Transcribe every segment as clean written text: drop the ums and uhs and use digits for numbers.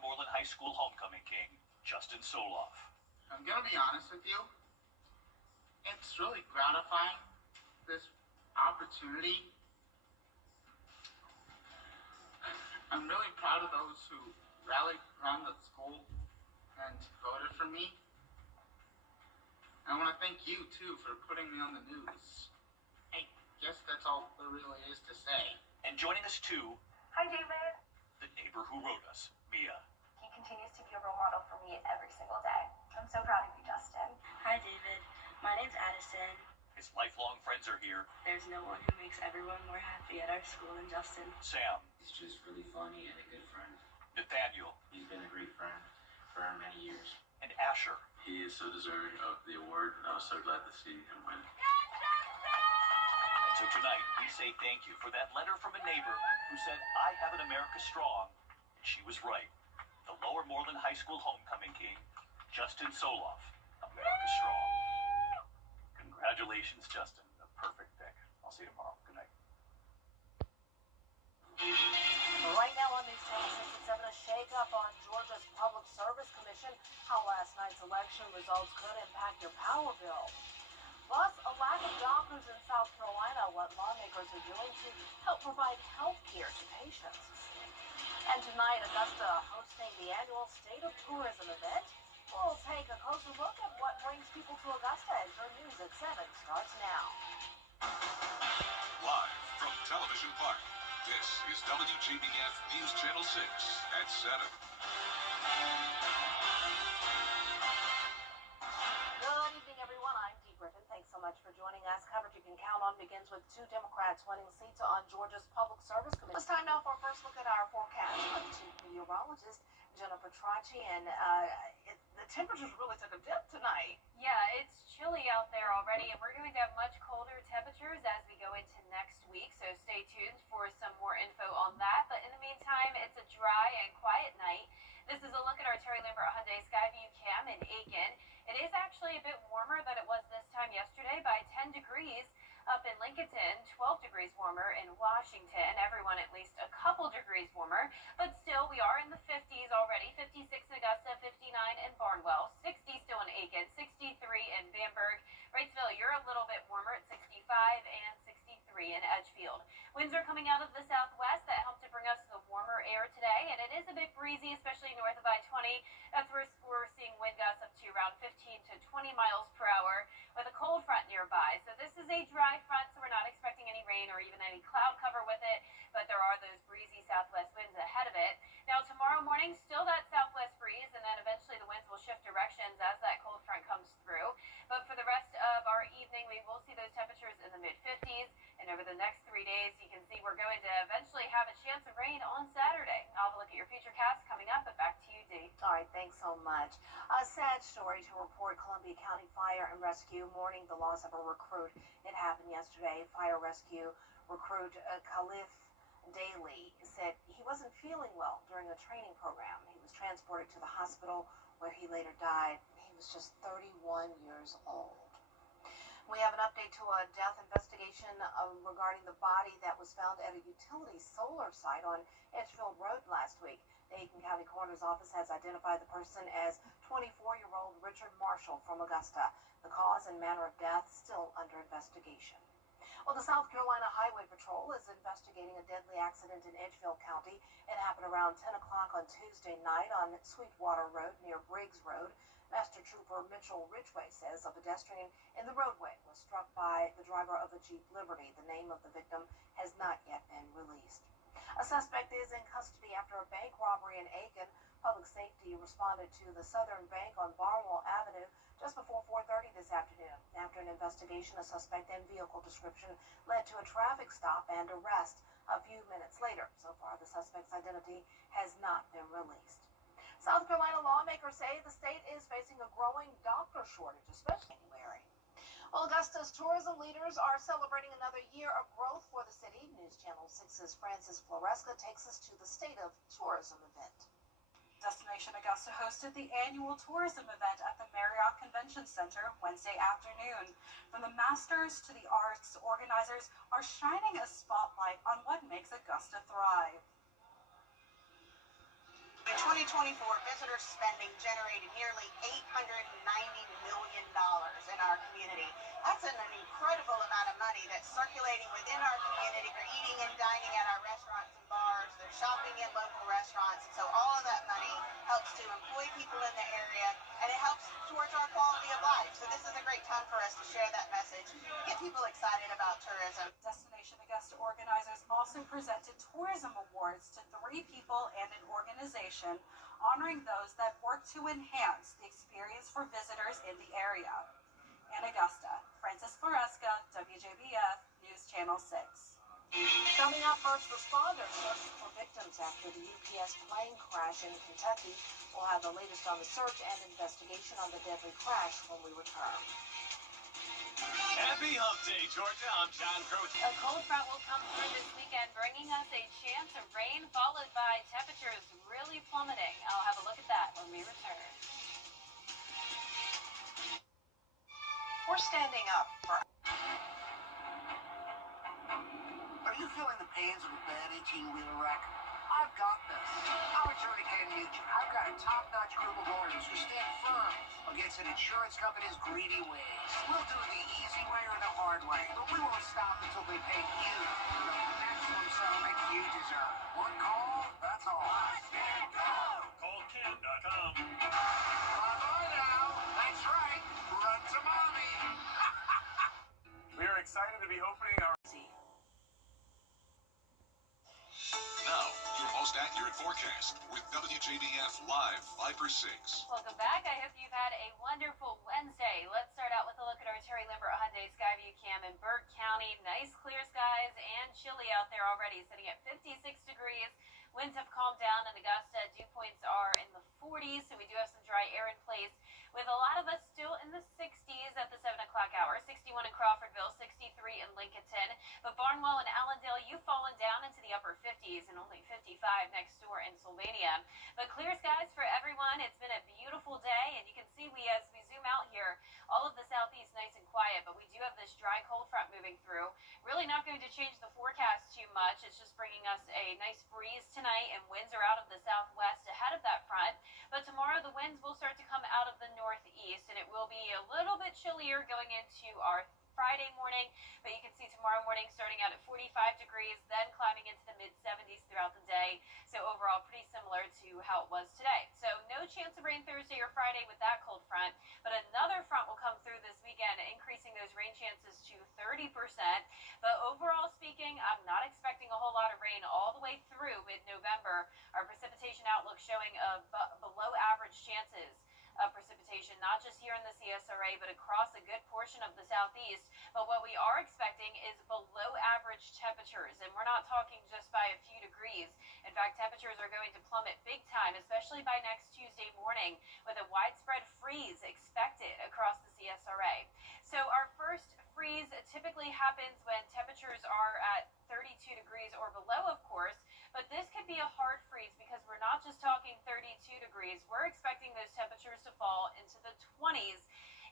Moreland High School homecoming king, Justin Soloff. I'm gonna be honest with you. It's really gratifying, this opportunity. I'm really proud of those who rallied around the school and voted for me. I want to thank you, too, for putting me on the news. I guess that's all there really is to say. And joining us, too, Hi, David. the neighbor who wrote us, Mia. He continues to be a role model for me every single day. I'm so proud of you, Justin. Hi, David. My name's Addison. His lifelong friends are here. There's no one who makes everyone more happy at our school than Justin. Sam. He's just really funny and a good friend. Nathaniel. He's been a great friend for many years. And Asher. He is so deserving of the award, and I was so glad to see him win. And so tonight, we say thank you for that letter from a neighbor who said, I have an America strong, and she was right. The Lower Moreland High School homecoming king, Justin Soloff, America strong. Congratulations, Justin. A perfect pick. I'll see you tomorrow. Good night. Right now on News Channel 6 and 7, a shakeup on Georgia's Public Service Commission. How last night's election results could impact your power bill. Plus, a lack of doctors in South Carolina, what lawmakers are doing to help provide health care to patients. And tonight, Augusta hosting the annual State of Tourism event. We'll take a closer look at what brings people to Augusta as your news at 7 starts now. Live from Television Park, this is WJBF News Channel 6 at 7. Good evening, everyone. I'm Dee Griffin. Thanks so much for joining us. Coverage you can count on begins with 2 Democrats winning seats on Georgia's Public Service Commission. It's time now for a first look at our forecast from Chief Meteorologist Jennifer Tracci, and the temperatures really took a dip tonight. Yeah, it's chilly out there already, and we're going to have much colder temperatures as we go into next week, so stay tuned for some more info on that. But in the meantime, it's a dry and quiet night. This is a look at our Terry Lambert Hyundai Skyview Cam in Aiken. It is actually a bit warmer than it was this time yesterday by 10 degrees. Up in Lincolnton, 12 degrees warmer. In Washington, everyone at least a couple degrees warmer. But still, we are in the 50s already. 56 in Augusta, 59 in Barnwell, 60 still in Aiken, 63 in Bamberg. Wrightsville, you're a little bit warmer at 65 and 63 in Edgefield. Winds are coming out of the southwest that help to bring us the warmer air today. And it is a bit breezy, especially north of I-20. That's where we're seeing wind gusts up to around 15 to 20 miles per hour with a cold front nearby. So this is a dry front, so we're not expecting any rain or even any cloud cover with it, but there are those breezy southwest winds ahead of it. Now tomorrow morning, still that southwest breeze, and then eventually the winds will shift directions as that cold front comes through. But for the rest of our evening, we will see those temperatures in the mid-50s, and over the next 3 days, you can see we're going to eventually have a chance of rain on Saturday. I'll have a look at your future cast coming up, but back to you, Dee. All right, thanks so much. A sad story to report. Columbia County Fire and Rescue mourning the loss of a recruit. It happened yesterday. Fire rescue recruit Khalif Daly said he wasn't feeling well during a training program. He was transported to the hospital where he later died. He was just 31 years old. We have an update to a death investigation regarding the body that was found at a utility solar site on Edgefield Road last week. The Aiken County Coroner's Office has identified the person as 24-year-old Richard Marshall from Augusta. The cause and manner of death still under investigation. Well, the South Carolina Highway Patrol is investigating a deadly accident in Edgefield County. It happened around 10 o'clock on Tuesday night on Sweetwater Road near Briggs Road. Master Trooper Mitchell Ridgway says a pedestrian in the roadway was struck by the driver of a Jeep Liberty. The name of the victim has not yet been released. A suspect is in custody after a bank robbery in Aiken. Public safety responded to the Southern Bank on Barnwell Avenue just before 4:30 this afternoon. After an investigation, a suspect and vehicle description led to a traffic stop and arrest a few minutes later. So far, the suspect's identity has not been released. South Carolina lawmakers say the state is facing a growing doctor shortage, especially in January. Well, Augusta's tourism leaders are celebrating another year of growth for the city. News Channel 6's Francis Floresca takes us to the State of Tourism event. Destination Augusta hosted the annual tourism event at the Marriott Convention Center Wednesday afternoon. From the masters to the arts, organizers are shining a spotlight on what makes Augusta thrive. In 2024, visitor spending generated nearly $890 million in our community. That's an incredible amount of money that's circulating within our community. They're eating and dining at our restaurants and bars. They're shopping in local restaurants. So all of that money helps to employ people in the area, and it helps towards our quality of life. So this is a great time for us to share that message, get people excited about tourism. Destination Augusta organizers also presented tourism awards to 3 people and an organization, honoring those that work to enhance the experience for visitors in the area. In Augusta, Francis Floresca, WJBF News Channel 6. Coming up, first responders searching for victims after the UPS plane crash in Kentucky. We'll have the latest on the search and investigation on the deadly crash when we return. Happy Hump Day, Georgia. I'm John Croce. A cold front will come through this weekend, bringing us a chance of rain, followed by temperatures really plummeting. I'll have a look at that when we return. We're standing up for... Are you feeling the pains of a bad 18-wheeler wreck? I've got this. I'm attorney Ken Nugent. I've got a top-notch group of lawyers who stand firm against an insurance company's greedy ways. We'll do it the easy way or the hard way, but we won't stop until they pay you the maximum settlement you deserve. One call, that's all. Call Ken.com. Bye-bye now. That's right. Run to mommy. We are excited to be opening our... Now, your most accurate forecast with WJBF Live 5 for 6. Welcome back. I hope you've had a wonderful Wednesday. Let's start out with a look at our Terry Limbert Hyundai Skyview Cam in Burke County. Nice clear skies and chilly out there already, sitting at 56 degrees. Winds have calmed down in Augusta. Dew points are in the 40s, so we do have some dry air in place, with a lot of us still in the 60s at the 7 o'clock hour. 61 in Crawfordville, 63 in Lincolnton. But Barnwell and Allendale, you've fallen down into the upper 50s and only 55 next door in Sylvania. But clear skies for everyone. It's been a beautiful day, and you can see as we zoom out here, all of the southeast nice and quiet, but we do have this dry cold front moving through. Really not going to change the forecast too much. It's just bringing us a nice breeze tonight, and winds are out of the southwest ahead of that front. But tomorrow the winds will start to come out of the northeast, and it will be a little bit chillier going into our Friday morning, but you can see tomorrow morning starting out at 45 degrees, then climbing into the mid-70s throughout the day. So overall, pretty similar to how it was today. So no chance of rain Thursday or Friday with that cold front, but another front will come through this weekend, increasing those rain chances to 30%. But overall speaking, I'm not expecting a whole lot of rain all the way through mid-November. Our precipitation outlook showing below average chances of precipitation, not just here in the CSRA, but across a good portion of the southeast. But what we are expecting is below average temperatures, and we're not talking just by a few degrees. In fact, temperatures are going to plummet big time, especially by next Tuesday morning, with a widespread freeze expected across the CSRA. So our first freeze typically happens when temperatures are at 32 degrees or below, of course, but this could be a hard freeze because we're not just talking 32 degrees. We're expecting those temperatures to fall into the 20s,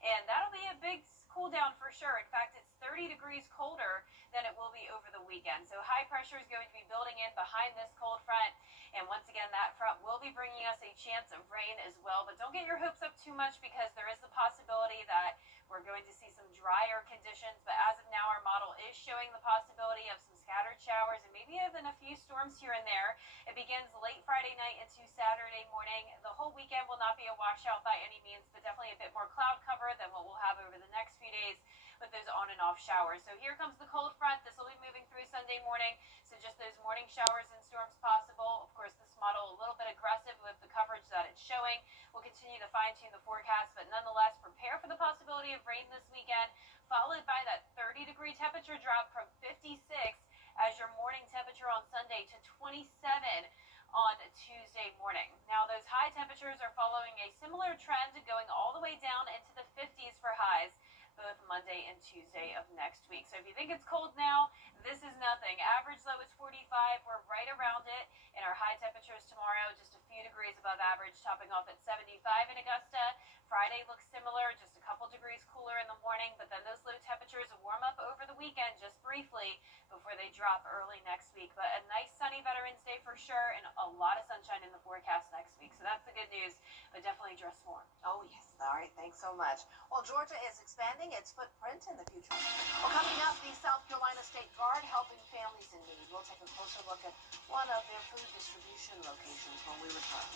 and that'll be a big cool down for sure. In fact, it's 30 degrees colder than it will be over the weekend. So high pressure is going to be building in behind this cold front, and once again, that front will be bringing us a chance of rain as well. But don't get your hopes up too much, because there is the possibility that we're going to see some drier conditions. But as of now, our model is showing the possibility of some scattered showers and maybe even a few storms here and there. It begins late Friday night into Saturday morning. The whole weekend will not be a washout by any means, but definitely a bit more cloud cover than what we'll have over the next few days with those on and off showers. So here comes the cold front. This will be moving through Sunday morning, so just those morning showers and storms possible. Of course, this model a little bit aggressive with the coverage that it's showing. We'll continue to fine-tune the forecast, but nonetheless, prepare for the possibility of rain this weekend, followed by that 30-degree temperature drop from 56 as your morning temperature on Sunday to 27 on Tuesday morning. Now, those high temperatures are following a similar trend, going all the way down into the 50s for highs, both Monday and Tuesday of next week. So if you think it's cold now, this is nothing. Average low is 45. We're right around it. And our high temperatures tomorrow, just a few degrees above average, topping off at 75 in Augusta. Friday looks similar, just a couple degrees cooler in the morning, but then those low temperatures warm up over the weekend just briefly before they drop early next week. But a nice sunny Veterans Day for sure, and a lot of sunshine in the forecast next week. So good news, but definitely dress warm. Oh, yes. All right. Thanks so much. Well, Georgia is expanding its footprint in the future. Well, coming up, the South Carolina State Guard helping families in need. We'll take a closer look at one of their food distribution locations when we return.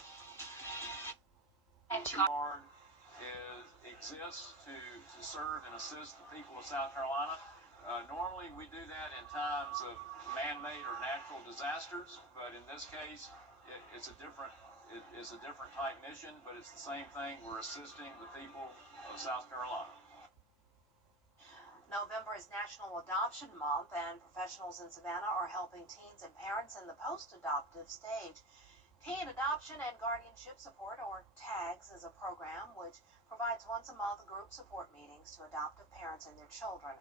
Guard exists to serve and assist the people of South Carolina. Normally, we do that in times of man-made or natural disasters, but in this case, it's a different type mission, but it's the same thing. We're assisting the people of South Carolina. November is National Adoption Month, and professionals in Savannah are helping teens and parents in the post-adoptive stage. Teen Adoption and Guardianship Support, or TAGS, is a program which provides once-a-month group support meetings to adoptive parents and their children.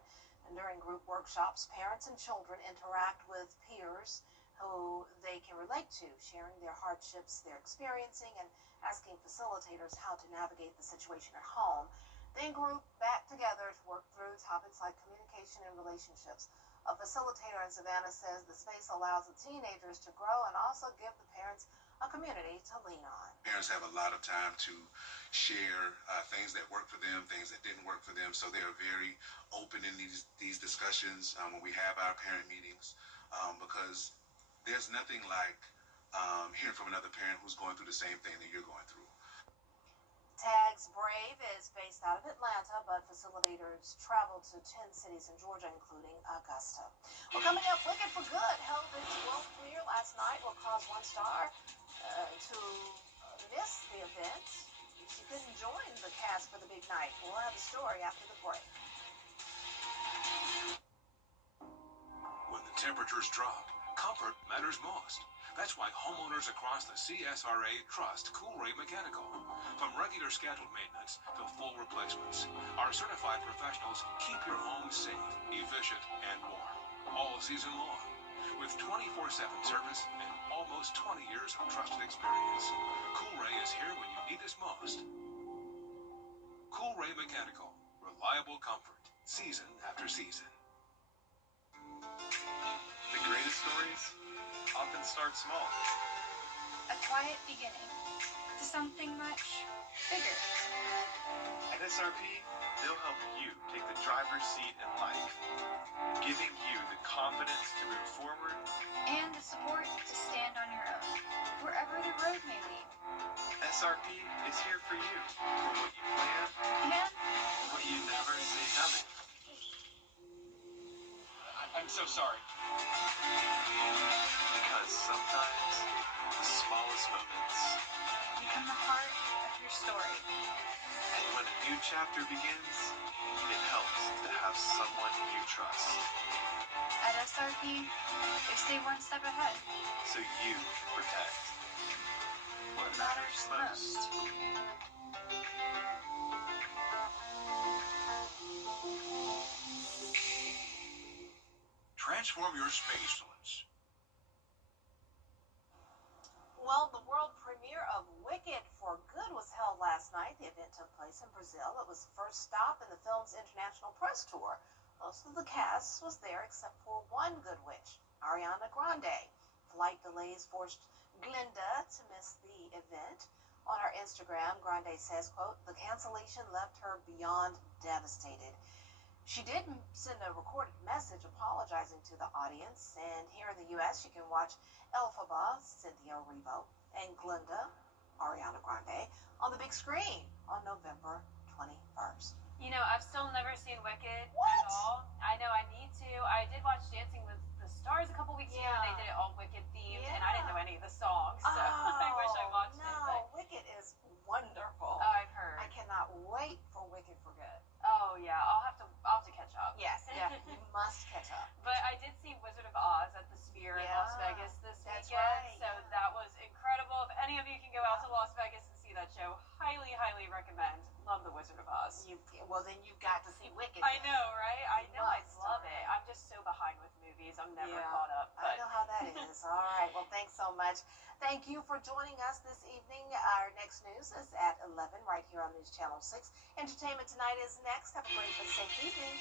And during group workshops, parents and children interact with peers who they can relate to, sharing their hardships they're experiencing and asking facilitators how to navigate the situation at home. Then group back together to work through topics like communication and relationships. A facilitator in Savannah says the space allows the teenagers to grow and also give the parents a community to lean on. Parents have a lot of time to share things that work for them, things that didn't work for them, so they're very open in these discussions when we have our parent meetings, because there's nothing like hearing from another parent who's going through the same thing that you're going through. TAGS Brave is based out of Atlanta, but facilitators travel to 10 cities in Georgia, including Augusta. Well, coming up, Wicked for Good held its world premiere last night. Will cause one star to miss the event. She couldn't join the cast for the big night. We'll have a story after the break. When the temperatures drop, comfort matters most. That's why homeowners across the CSRA trust Coolray Mechanical. From regular scheduled maintenance to full replacements, our certified professionals keep your home safe, efficient, and warm all season long. With 24/7 service and almost 20 years of trusted experience, Coolray is here when you need us most. Coolray Mechanical. Reliable comfort, season after season. The greatest stories often start small. A quiet beginning to something much bigger. At SRP, they'll help you take the driver's seat in life, giving you the confidence to move forward and the support to stand on your own, wherever the road may lead. SRP is here for you, for what you plan and what you never see coming. I'm so sorry. Because sometimes the smallest moments become the heart of your story. And when a new chapter begins, it helps to have someone you trust. At SRP, they stay one step ahead. So you can protect what matters most. Transform your space. Well, the world premiere of Wicked for Good was held last night. The event took place in Brazil. It was the first stop in the film's international press tour. Most of the cast was there except for one good witch, Ariana Grande. Flight delays forced Glinda to miss the event. On her Instagram, Grande says, quote, "The cancellation left her beyond devastated." She did send a recorded message apologizing to the audience, and here in the U.S. you can watch Elphaba, Cynthia Erivo, and Glinda, Ariana Grande, on the big screen on November 21st. You know, I've still never seen Wicked What? at all. I know I need to. I did watch Dancing with the Stars a couple weeks ago, and they did it all Wicked themed, and I didn't know any of the songs, so I wish I watched it. No, Wicked is wonderful. Oh, I've heard. I cannot wait for Wicked for Good. Oh yeah, I'll have to catch up. Yes, yeah, you must catch up. But I did see Wizard of Oz at the Sphere in Las Vegas this that's weekend, right. so that was incredible. If any of you can go out to Las Vegas and see that show, highly, highly recommend. Love the Wizard of Oz. Well, then you've got to see Wicked. I know, right? I know, I must. love it. I'm just so behind with movies. I'm never caught up. I know how that is. All right. Well, thanks so much. Thank you for joining us this evening. Our next news is at 11 right here on News Channel 6. Entertainment Tonight is next. Have a great and safe evening.